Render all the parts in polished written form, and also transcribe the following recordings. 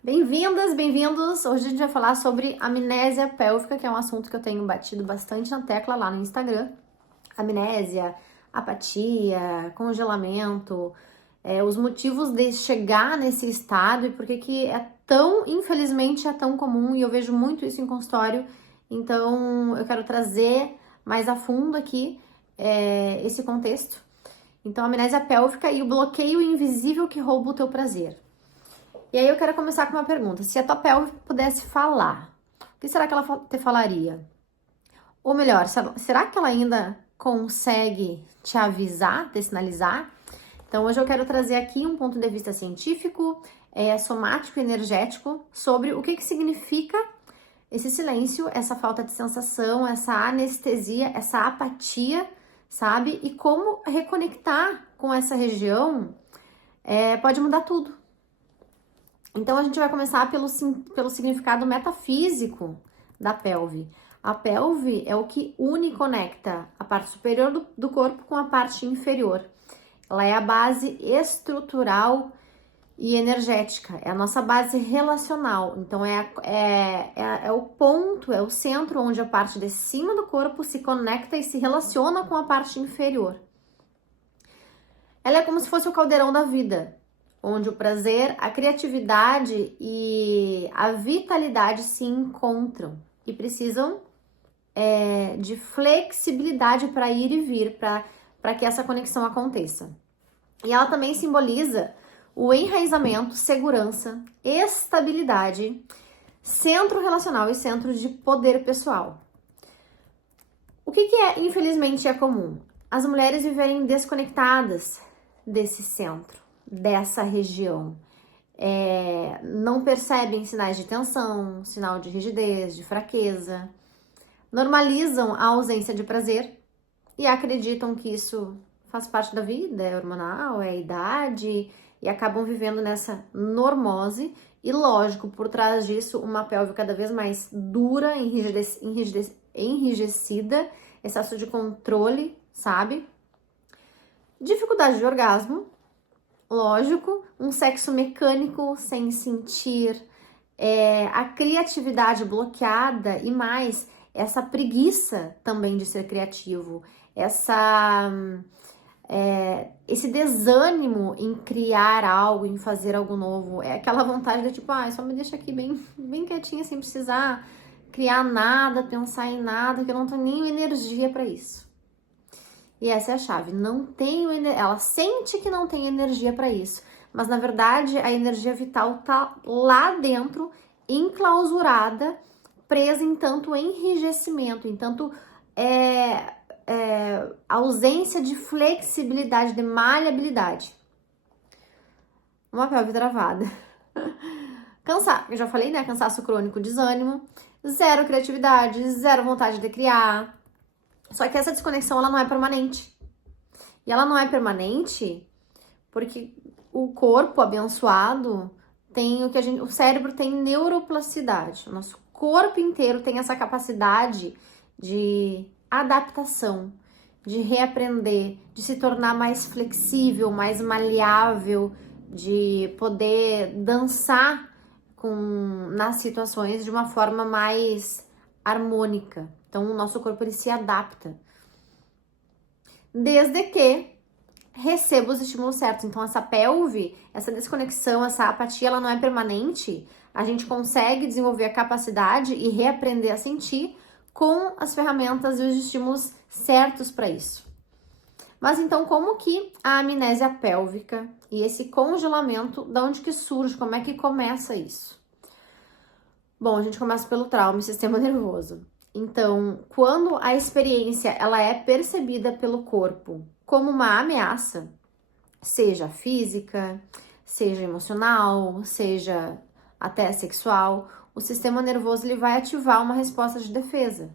Bem-vindas, bem-vindos! Hoje a gente vai falar sobre amnésia pélvica, que é um assunto que eu tenho batido bastante na tecla lá no Instagram. Amnésia, apatia, congelamento, os motivos de chegar nesse estado e por que é tão, infelizmente, é tão comum e eu vejo muito isso em consultório. Então, eu quero trazer mais a fundo aqui esse contexto. Então, amnésia pélvica e o bloqueio invisível que rouba o teu prazer. E aí eu quero começar com uma pergunta. Se a tua pelve pudesse falar, o que será que ela te falaria? Ou melhor, será que ela ainda consegue te avisar, te sinalizar? Então hoje eu quero trazer aqui um ponto de vista científico, somático e energético sobre o que significa esse silêncio, essa falta de sensação, essa anestesia, essa apatia, sabe? E como reconectar com essa região pode mudar tudo. Então, a gente vai começar pelo significado metafísico da pelve. A pelve é o que une e conecta a parte superior do corpo com a parte inferior. Ela é a base estrutural e energética, é a nossa base relacional. Então, é o ponto, é o centro onde a parte de cima do corpo se conecta e se relaciona com a parte inferior. Ela é como se fosse o caldeirão da vida, onde o prazer, a criatividade e a vitalidade se encontram e precisam de flexibilidade para ir e vir, para que essa conexão aconteça. E ela também simboliza o enraizamento, segurança, estabilidade, centro relacional e centro de poder pessoal. O que infelizmente é comum? As mulheres viverem desconectadas desse centro, dessa região. Não percebem sinais de tensão, sinal de rigidez, de fraqueza, normalizam a ausência de prazer e acreditam que isso faz parte da vida, é hormonal, é a idade, e acabam vivendo nessa normose. E lógico, por trás disso, uma pelve cada vez mais dura, enrijecida, excesso de controle, sabe? Dificuldade de orgasmo, lógico, um sexo mecânico sem sentir, a criatividade bloqueada e mais, essa preguiça também de ser criativo, esse desânimo em criar algo, em fazer algo novo, é aquela vontade de tipo, só me deixa aqui bem, bem quietinha, sem precisar criar nada, pensar em nada, que eu não tenho nem energia para isso. E essa é a chave, ela sente que não tem energia para isso, mas na verdade a energia vital tá lá dentro, enclausurada, presa em tanto enrijecimento, em tanto ausência de flexibilidade, de maleabilidade. Uma pelve travada. Eu já falei, né? Cansaço crônico, desânimo, zero criatividade, zero vontade de criar. Só que essa desconexão, ela não é permanente. E ela não é permanente porque o corpo abençoado tem o cérebro tem neuroplasticidade. O nosso corpo inteiro tem essa capacidade de adaptação, de reaprender, de se tornar mais flexível, mais maleável, de poder dançar nas situações de uma forma mais harmônica. Então, o nosso corpo ele se adapta. Desde que receba os estímulos certos. Então, essa pelve, essa desconexão, essa apatia, ela não é permanente. A gente consegue desenvolver a capacidade e reaprender a sentir com as ferramentas e os estímulos certos para isso. Mas então, como que a amnésia pélvica e esse congelamento, de onde que surge? Como é que começa isso? Bom, a gente começa pelo trauma e sistema nervoso. Então, quando a experiência ela é percebida pelo corpo como uma ameaça, seja física, seja emocional, seja até sexual, o sistema nervoso ele vai ativar uma resposta de defesa,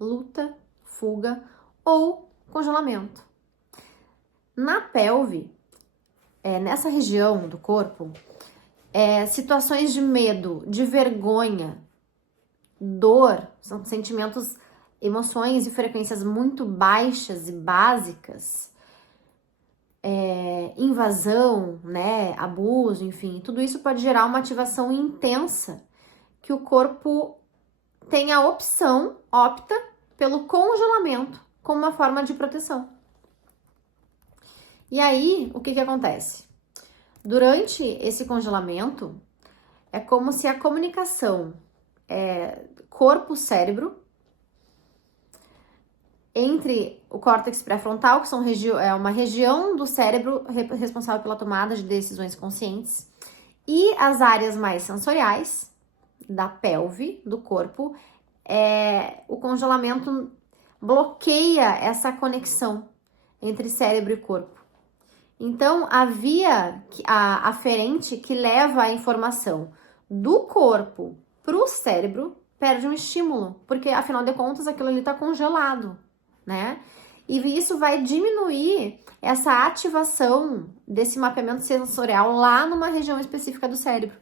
luta, fuga ou congelamento. Na pelve, nessa região do corpo, situações de medo, de vergonha, dor, são sentimentos, emoções e frequências muito baixas e básicas, invasão, né, abuso, enfim, tudo isso pode gerar uma ativação intensa que o corpo tem a opta pelo congelamento como uma forma de proteção. E aí, o que que acontece? Durante esse congelamento, é como se a comunicação corpo-cérebro entre o córtex pré-frontal, que é uma região do cérebro responsável pela tomada de decisões conscientes, e as áreas mais sensoriais da pelve, do corpo, o congelamento bloqueia essa conexão entre cérebro e corpo. Então, a via aferente que leva a informação do corpo para o cérebro perde um estímulo, porque afinal de contas aquilo ali está congelado, né? E isso vai diminuir essa ativação desse mapeamento sensorial lá numa região específica do cérebro.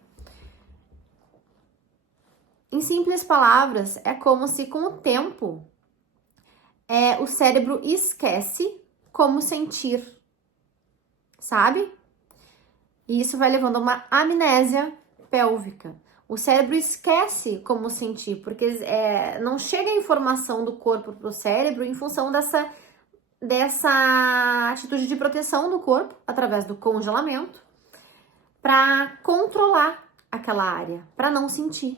Em simples palavras, é como se com o tempo o cérebro esquece como sentir, sabe? E isso vai levando a uma amnésia pélvica. O cérebro esquece como sentir, porque não chega a informação do corpo para o cérebro em função dessa atitude de proteção do corpo, através do congelamento, para controlar aquela área, para não sentir.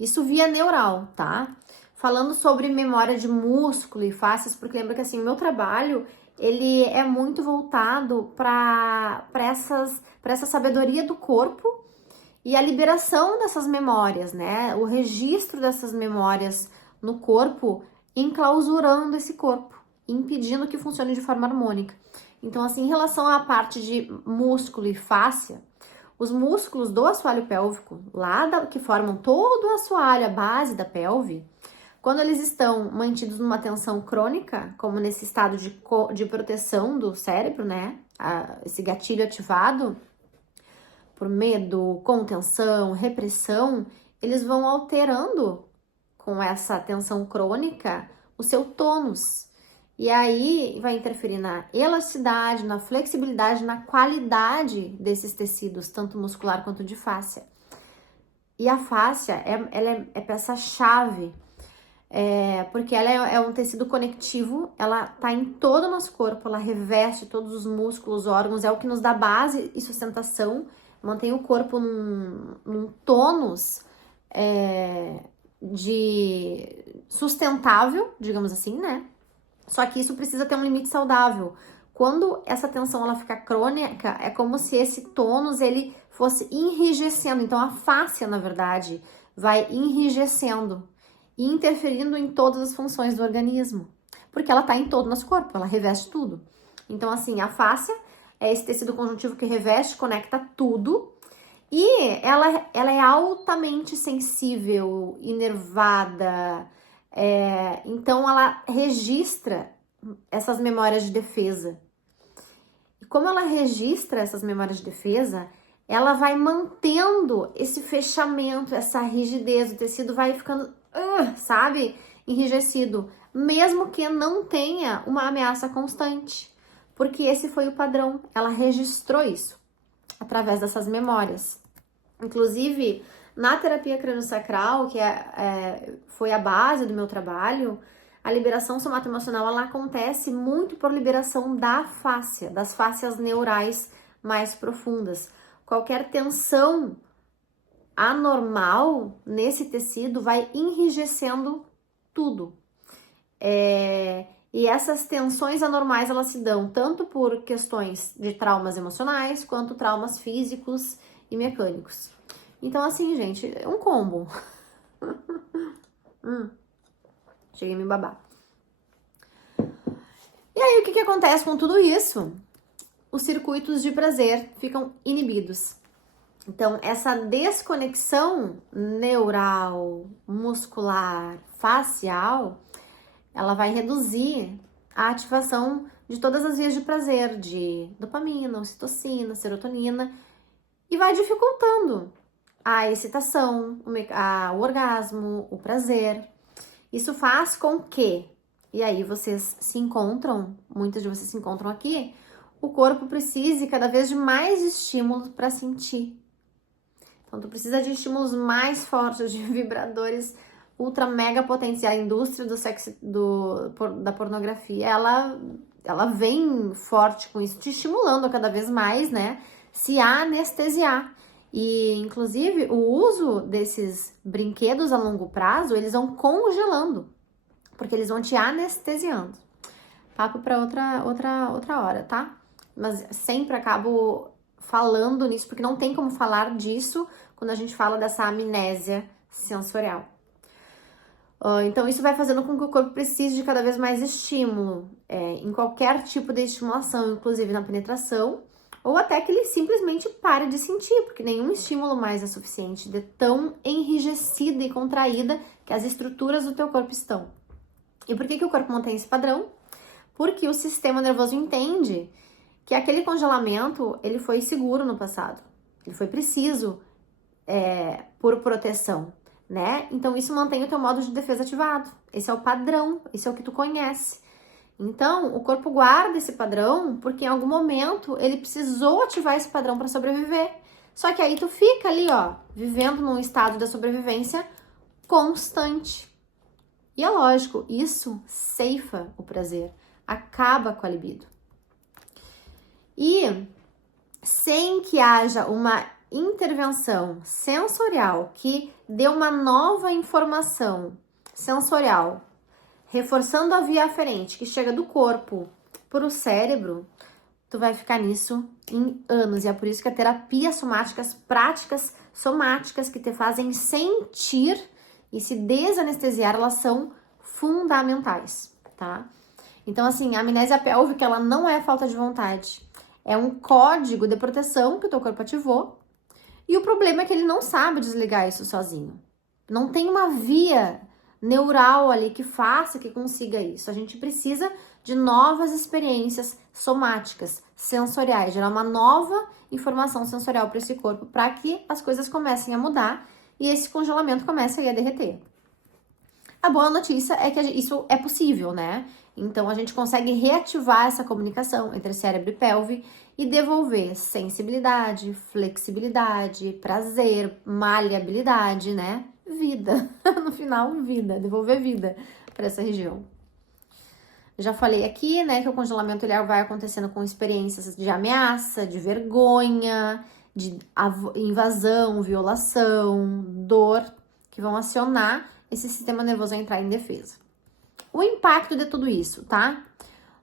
Isso via neural, tá? Falando sobre memória de músculo e fáscias, porque lembra que assim, o meu trabalho, ele é muito voltado para essa sabedoria do corpo e a liberação dessas memórias, né? O registro dessas memórias no corpo, enclausurando esse corpo, impedindo que funcione de forma harmônica. Então, assim, em relação à parte de músculo e fáscia, os músculos do assoalho pélvico, que formam todo o assoalho, a base da pelve, quando eles estão mantidos numa tensão crônica, como nesse estado de proteção do cérebro, né? Esse gatilho ativado por medo, contenção, repressão, eles vão alterando com essa tensão crônica o seu tônus. E aí vai interferir na elasticidade, na flexibilidade, na qualidade desses tecidos, tanto muscular quanto de fáscia. E a fáscia, ela é peça-chave, porque ela é um tecido conectivo, ela tá em todo o nosso corpo, ela reveste todos os músculos, órgãos, é o que nos dá base e sustentação, mantém o corpo num tônus de sustentável, digamos assim, né? Só que isso precisa ter um limite saudável. Quando essa tensão ela fica crônica, é como se esse tônus ele fosse enrijecendo. Então a fáscia, na verdade, vai enrijecendo e interferindo em todas as funções do organismo, porque ela está em todo o nosso corpo, ela reveste tudo. Então assim, a fáscia é esse tecido conjuntivo que reveste, conecta tudo. E ela é altamente sensível, inervada, então ela registra essas memórias de defesa. E como ela registra essas memórias de defesa, ela vai mantendo esse fechamento, essa rigidez, o tecido vai ficando, sabe, enrijecido, mesmo que não tenha uma ameaça constante, porque esse foi o padrão, ela registrou isso através dessas memórias. Inclusive, na terapia crânio-sacral, que foi a base do meu trabalho, a liberação somatoemocional ela acontece muito por liberação das fáscias neurais mais profundas. Qualquer tensão anormal nesse tecido vai enrijecendo tudo. E essas tensões anormais elas se dão tanto por questões de traumas emocionais quanto traumas físicos e mecânicos. Então, assim, gente, é um combo. Cheguei a me babar. E aí, o que acontece com tudo isso? Os circuitos de prazer ficam inibidos. Então, essa desconexão neural, muscular, facial, ela vai reduzir a ativação de todas as vias de prazer, de dopamina, ocitocina, serotonina, e vai dificultando a excitação, o orgasmo, o prazer. Isso faz com que e aí vocês se encontram, muitos de vocês se encontram aqui, o corpo precisa cada vez de mais estímulos para sentir. Então, tu precisa de estímulos mais fortes, de vibradores ultra mega potentes. E a indústria do sexo, da pornografia, ela vem forte com isso, te estimulando cada vez mais, né? Se anestesiar. E, inclusive, o uso desses brinquedos a longo prazo, eles vão congelando, porque eles vão te anestesiando. Papo para outra hora, tá? Mas sempre acabo falando nisso, porque não tem como falar disso quando a gente fala dessa amnésia sensorial. Então, isso vai fazendo com que o corpo precise de cada vez mais estímulo, em qualquer tipo de estimulação, inclusive na penetração, ou até que ele simplesmente pare de sentir, porque nenhum estímulo mais é suficiente, de tão enrijecida e contraída que as estruturas do teu corpo estão. E por que o corpo mantém esse padrão? Porque o sistema nervoso entende que aquele congelamento, ele foi seguro no passado. Ele foi preciso por proteção, né? Então, isso mantém o teu modo de defesa ativado. Esse é o padrão, esse é o que tu conhece. Então, o corpo guarda esse padrão porque em algum momento ele precisou ativar esse padrão para sobreviver. Só que aí tu fica ali, ó, vivendo num estado da sobrevivência constante. E é lógico, isso ceifa o prazer, acaba com a libido. E sem que haja uma intervenção sensorial que dê uma nova informação sensorial, reforçando a via aferente que chega do corpo para o cérebro, tu vai ficar nisso em anos. E é por isso que a terapia somática, as práticas somáticas que te fazem sentir e se desanestesiar, elas são fundamentais, tá? Então, assim, a amnésia pélvica, ela não é falta de vontade. É um código de proteção que o teu corpo ativou. E o problema é que ele não sabe desligar isso sozinho. Não tem uma via neural ali que faça, que consiga isso. A gente precisa de novas experiências somáticas, sensoriais, gerar uma nova informação sensorial para esse corpo, para que as coisas comecem a mudar e esse congelamento comece a derreter. A boa notícia é que isso é possível, né? Então, a gente consegue reativar essa comunicação entre cérebro e pelve e devolver sensibilidade, flexibilidade, prazer, maleabilidade, né? Vida. No final, vida. Devolver vida para essa região. Já falei aqui, né, que o congelamento ele vai acontecendo com experiências de ameaça, de vergonha, de invasão, violação, dor, que vão acionar esse sistema nervoso a entrar em defesa. O impacto de tudo isso, tá?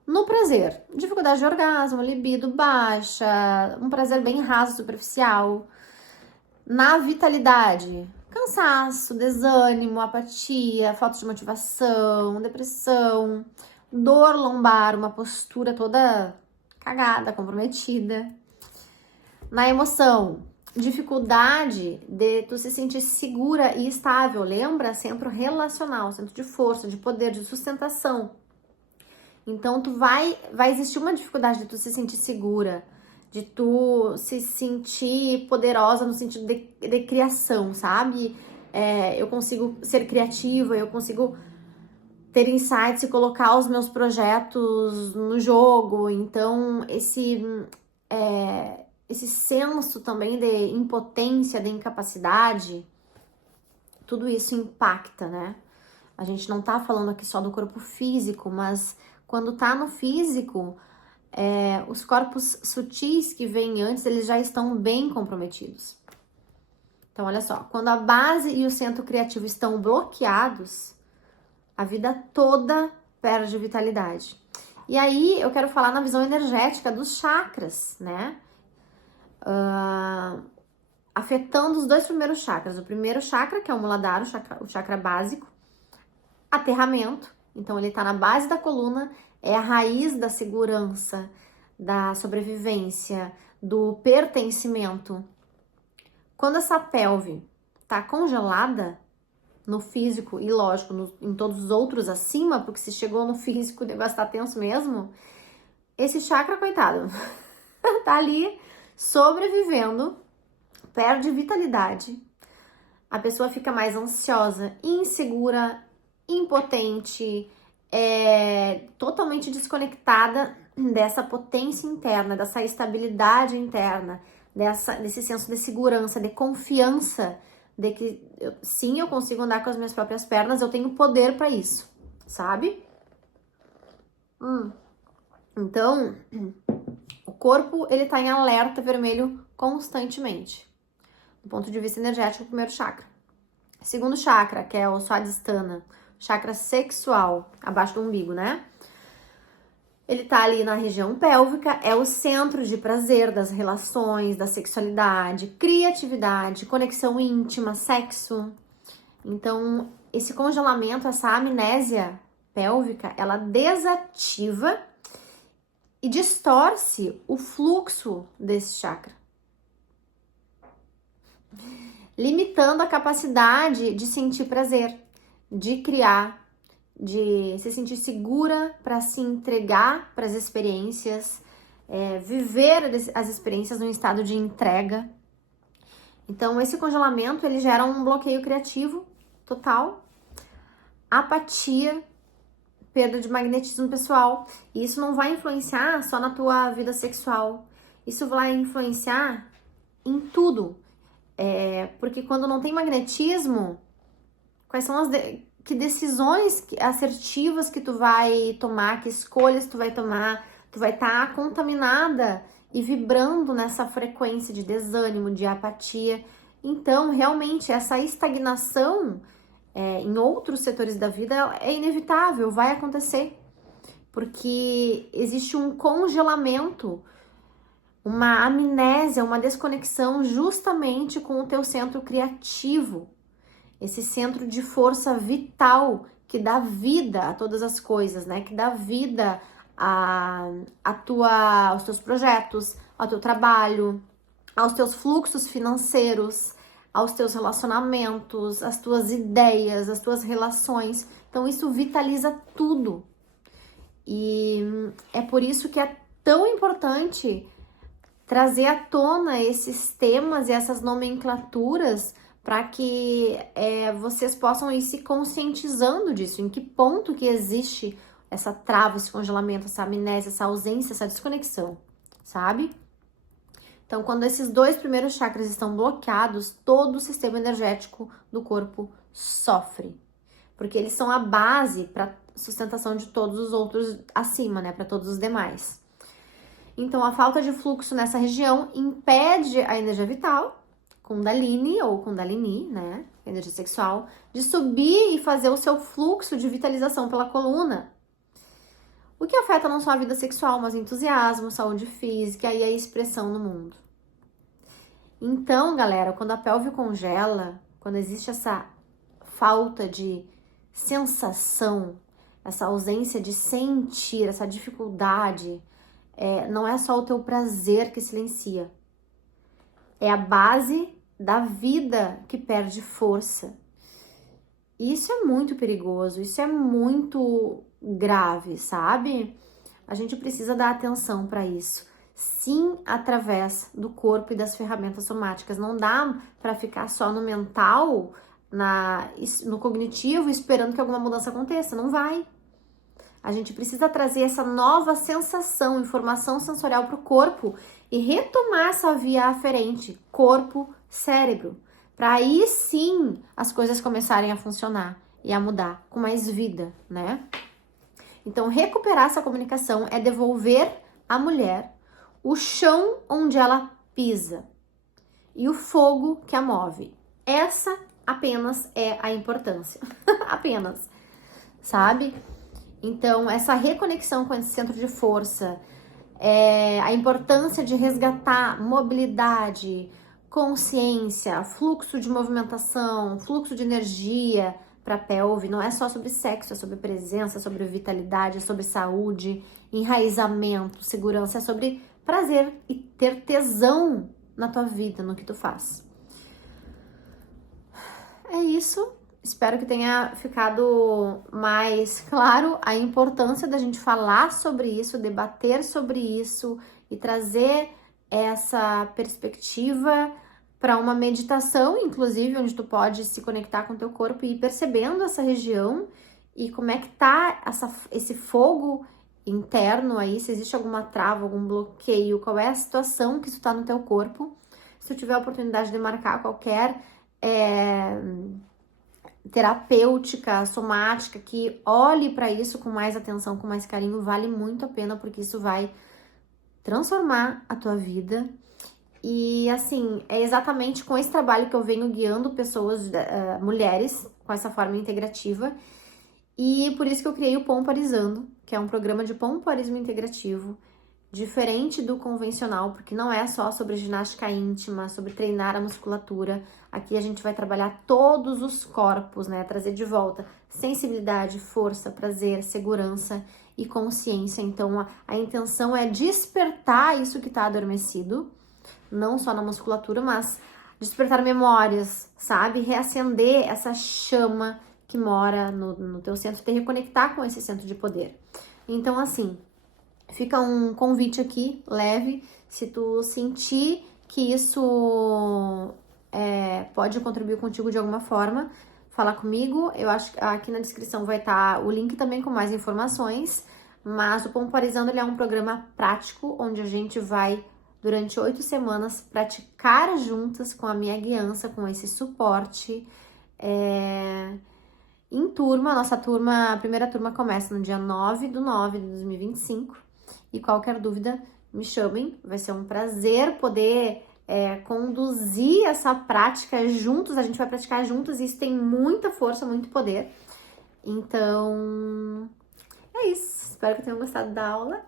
No prazer, dificuldade de orgasmo, libido baixa, um prazer bem raso, superficial. Na vitalidade, cansaço, desânimo, apatia, falta de motivação, depressão, dor lombar, uma postura toda cagada, comprometida. Na emoção, dificuldade de tu se sentir segura e estável. Lembra? Centro relacional, centro de força, de poder, de sustentação. Então, vai existir uma dificuldade de tu se sentir segura, de tu se sentir poderosa no sentido de criação, sabe? Eu consigo ser criativa, eu consigo ter insights e colocar os meus projetos no jogo. Então, esse senso também de impotência, de incapacidade, tudo isso impacta, né? A gente não tá falando aqui só do corpo físico, mas quando tá no físico, os corpos sutis que vêm antes, eles já estão bem comprometidos. Então, olha só, quando a base e o centro criativo estão bloqueados, a vida toda perde vitalidade. E aí, eu quero falar na visão energética dos chakras, né? Afetando os dois primeiros chakras. O primeiro chakra, que é o Muladhara, o chakra básico, aterramento. Então, ele tá na base da coluna, é a raiz da segurança, da sobrevivência, do pertencimento. Quando essa pelve tá congelada no físico e, lógico, em todos os outros acima, porque se chegou no físico, o negócio tá tenso mesmo, esse chakra, coitado, tá ali sobrevivendo, perde vitalidade, a pessoa fica mais ansiosa, insegura, impotente, totalmente desconectada dessa potência interna, dessa estabilidade interna, desse senso de segurança, de confiança, de que sim, eu consigo andar com as minhas próprias pernas, eu tenho poder para isso, sabe? Então, o corpo, ele tá em alerta vermelho constantemente. Do ponto de vista energético, o primeiro chakra. Segundo chakra, que é o Swadhisthana, chakra sexual, abaixo do umbigo, né? Ele tá ali na região pélvica, é o centro de prazer das relações, da sexualidade, criatividade, conexão íntima, sexo. Então, esse congelamento, essa amnésia pélvica, ela desativa e distorce o fluxo desse chakra, limitando a capacidade de sentir prazer, de criar, de se sentir segura para se entregar para as experiências, viver as experiências num estado de entrega. Então, esse congelamento, ele gera um bloqueio criativo total, apatia, perda de magnetismo pessoal. E isso não vai influenciar só na tua vida sexual. Isso vai influenciar em tudo. Porque quando não tem magnetismo, quais são que decisões assertivas que tu vai tomar, que escolhas tu vai tomar, tu vai estar contaminada e vibrando nessa frequência de desânimo, de apatia. Então, realmente, essa estagnação em outros setores da vida é inevitável, vai acontecer, porque existe um congelamento, uma amnésia, uma desconexão justamente com o teu centro criativo, esse centro de força vital que dá vida a todas as coisas, né? Que dá vida aos teus projetos, ao teu trabalho, aos teus fluxos financeiros, aos teus relacionamentos, às tuas ideias, às tuas relações. Então isso vitaliza tudo. E é por isso que é tão importante trazer à tona esses temas e essas nomenclaturas para que vocês possam ir se conscientizando disso, em que ponto que existe essa trava, esse congelamento, essa amnésia, essa ausência, essa desconexão, sabe? Então, quando esses dois primeiros chakras estão bloqueados, todo o sistema energético do corpo sofre, porque eles são a base para sustentação de todos os outros acima, né, para todos os demais. Então, a falta de fluxo nessa região impede a energia vital, Kundalini ou Kundalini, né, energia sexual, de subir e fazer o seu fluxo de vitalização pela coluna. O que afeta não só a vida sexual, mas entusiasmo, saúde física e a expressão no mundo. Então, galera, quando a pelve congela, quando existe essa falta de sensação, essa ausência de sentir, essa dificuldade, não é só o teu prazer que silencia. É a base da vida que perde força. Isso é muito perigoso, isso é muito grave, sabe? A gente precisa dar atenção para isso. Sim, através do corpo e das ferramentas somáticas. Não dá para ficar só no mental, no cognitivo, esperando que alguma mudança aconteça. Não vai. A gente precisa trazer essa nova sensação, informação sensorial para o corpo e retomar essa via aferente, corpo, cérebro, para aí sim as coisas começarem a funcionar e a mudar com mais vida, né? Então, recuperar essa comunicação é devolver à mulher o chão onde ela pisa e o fogo que a move. Essa apenas é a importância. Apenas, sabe? Então, essa reconexão com esse centro de força, a importância de resgatar mobilidade, consciência, fluxo de movimentação, fluxo de energia para a pelve. Não é só sobre sexo, é sobre presença, é sobre vitalidade, é sobre saúde, enraizamento, segurança, é sobre prazer e ter tesão na tua vida, no que tu faz. É isso. Espero que tenha ficado mais claro a importância da gente falar sobre isso, debater sobre isso e trazer essa perspectiva para uma meditação, inclusive, onde tu pode se conectar com o teu corpo e ir percebendo essa região e como é que tá esse fogo interno aí, se existe alguma trava, algum bloqueio, qual é a situação que isso tá no teu corpo. Se tu tiver a oportunidade de marcar qualquer terapêutica, somática, que olhe para isso com mais atenção, com mais carinho, vale muito a pena, porque isso vai transformar a tua vida. E assim, é exatamente com esse trabalho que eu venho guiando pessoas, mulheres, com essa forma integrativa. E por isso que eu criei o Pomparizando, que é um programa de pomparismo integrativo, diferente do convencional, porque não é só sobre ginástica íntima, sobre treinar a musculatura. Aqui a gente vai trabalhar todos os corpos, né? Trazer de volta sensibilidade, força, prazer, segurança e consciência. Então a intenção é despertar isso que está adormecido, não só na musculatura, mas despertar memórias, sabe? Reacender essa chama que mora no teu centro, te reconectar com esse centro de poder. Então, assim, fica um convite aqui, leve, se tu sentir que isso pode contribuir contigo de alguma forma, fala comigo. Eu acho que aqui na descrição vai estar o link também com mais informações, mas o Pomparizando, ele é um programa prático, onde a gente vai, durante 8 semanas, praticar juntas com a minha guiança, com esse suporte, em turma. Nossa turma, a primeira turma começa no dia 9/9/2025. E qualquer dúvida, me chamem. Vai ser um prazer poder conduzir essa prática juntos. A gente vai praticar juntos e isso tem muita força, muito poder. Então, é isso. Espero que tenham gostado da aula.